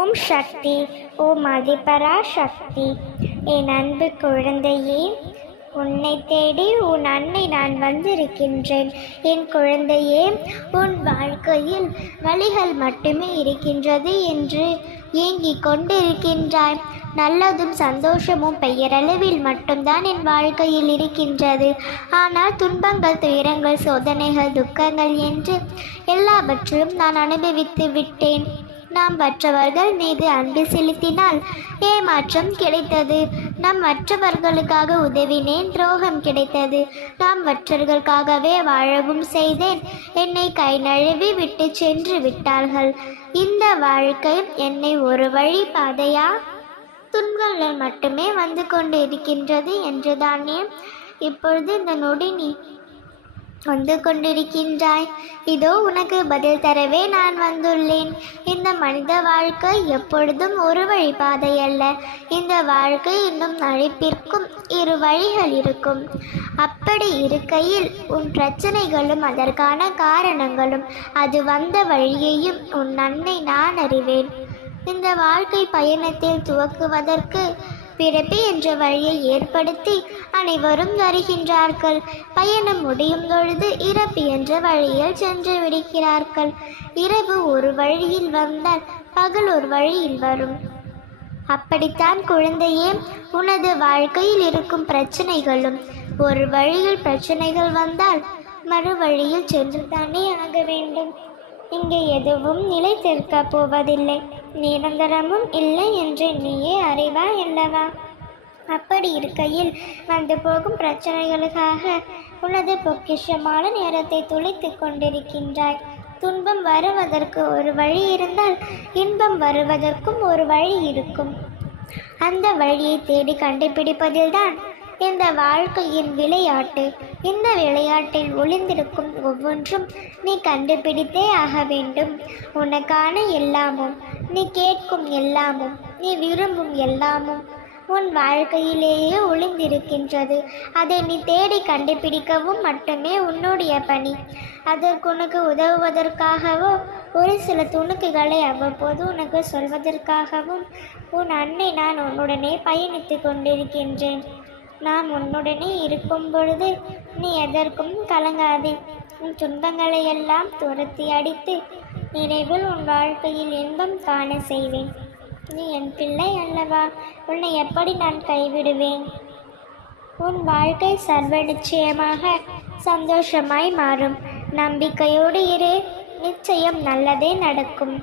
ஓம் சக்தி, ஓம் அதிபரா சக்தி. என் அன்பு குழந்தையே, உன்னை தேடி உன் அன்னை நான் வந்திருக்கின்றேன். என் குழந்தையே, உன் வாழ்க்கையில் வழிகள் மட்டுமே இருக்கின்றது என்று ஏங்கிக் கொண்டிருக்கின்றாய். நல்லதும் சந்தோஷமும் பெயரளவில் மட்டும்தான் என் வாழ்க்கையில் இருக்கின்றது. ஆனால் துன்பங்கள், துயரங்கள், சோதனைகள், துக்கங்கள் என்று எல்லாவற்றையும் நான் அனுபவித்து விட்டேன். நாம் மற்றவர்கள் மீது அன்பு செலுத்தினால் ஏமாற்றம் கிடைத்தது. நாம் மற்றவர்களுக்காக உதவினேன், துரோகம் கிடைத்தது. நாம் மற்றவர்களுக்காகவே வாழவும் செய்தேன், என்னை கை நழுவி விட்டு சென்று விட்டார்கள். இந்த வாழ்க்கை என்னை ஒரு வழி பாதையா துன்பங்கள் மட்டுமே வந்து கொண்டு இருக்கின்றது என்றுதானே இப்பொழுது இந்த நொடி நீ வந்து கொண்டிருக்கின்றாய். இதோ உனக்கு பதில் தரவே நான் வந்துள்ளேன். இந்த மனித வாழ்க்கை எப்பொழுதும் ஒரு வழி பாதை அல்ல. இந்த வாழ்க்கை இன்னும் அழைப்பிற்கும் இரு வழிகள் இருக்கும். அப்படி இருக்கையில் உன் பிரச்சனைகளும் அதற்கான காரணங்களும் அது வந்த வழியையும் உன் அன்னை நான் அறிவேன். இந்த வாழ்க்கை பயணத்தில் துவக்குவதற்கு பிறப்பு என்ற வழியை ஏற்படுத்தி அனைவரும் வருகின்றார்கள். பயணம் முடியும் பொழுது இறப்பு என்ற வழியில் சென்று விடுகிறார்கள். இரவு ஒரு வழியில் வந்தால் பகல் ஒரு வழியில் வரும். அப்படித்தான் குழந்தையே, உனது வாழ்க்கையில் இருக்கும் பிரச்சனைகளும் ஒரு வழியில் பிரச்சனைகள் வந்தால் மறு வழியில் சென்று தானே ஆக வேண்டும். இங்கே எதுவும் நிலைத்திருக்க போவதில்லை, நிரந்தரமும் இல்லை என்று நீயே அறிவாய் அல்லவா? அப்படி இருக்கையில் வந்து போகும் பிரச்சனைகளுக்காக உனது பொக்கிஷமான நேரத்தை துளைத்து கொண்டிருக்கின்றாய். துன்பம் வருவதற்கு ஒரு வழி இருந்தால் இன்பம் வருவதற்கும் ஒரு வழி இருக்கும். அந்த வழியை தேடி கண்டுபிடிப்பதில்தான் இந்த வாழ்க்கையின் விளையாட்டு. இந்த விளையாட்டில் ஒளிந்திருக்கும் ஒவ்வொன்றும் நீ கண்டுபிடித்தே ஆக வேண்டும். உனக்கான எல்லாமும், நீ கேட்கும் எல்லாமும், நீ விரும்பும் எல்லாமும் உன் வாழ்க்கையிலேயே ஒளிந்திருக்கின்றது. அதை நீ தேடி கண்டுபிடிக்கவும் மட்டுமே உன்னுடைய பணி. அதற்கு உனக்கு உதவுவதற்காகவோ ஒரு சில துணுக்குகளை அவ்வப்போது உனக்கு சொல்வதற்காகவும் உன் அன்னை நான் உன்னுடனே பயணித்து கொண்டிருக்கின்றேன். நான் உன்னுடனே இருக்கும் பொழுது நீ எதற்கும் கலங்காதே. உன் துன்பங்களை எல்லாம் துரத்தி அடித்து நிறைவில் உன் வாழ்க்கையில் இன்பம் காண செய்வேன். நீ என் பிள்ளை அல்லவா? உன்னை எப்படி நான் கைவிடுவேன்? உன் வாழ்க்கை சர்வ நிச்சயமாக சந்தோஷமாய் மாறும். நம்பிக்கையோடு இரு, நிச்சயம் நல்லதே நடக்கும்.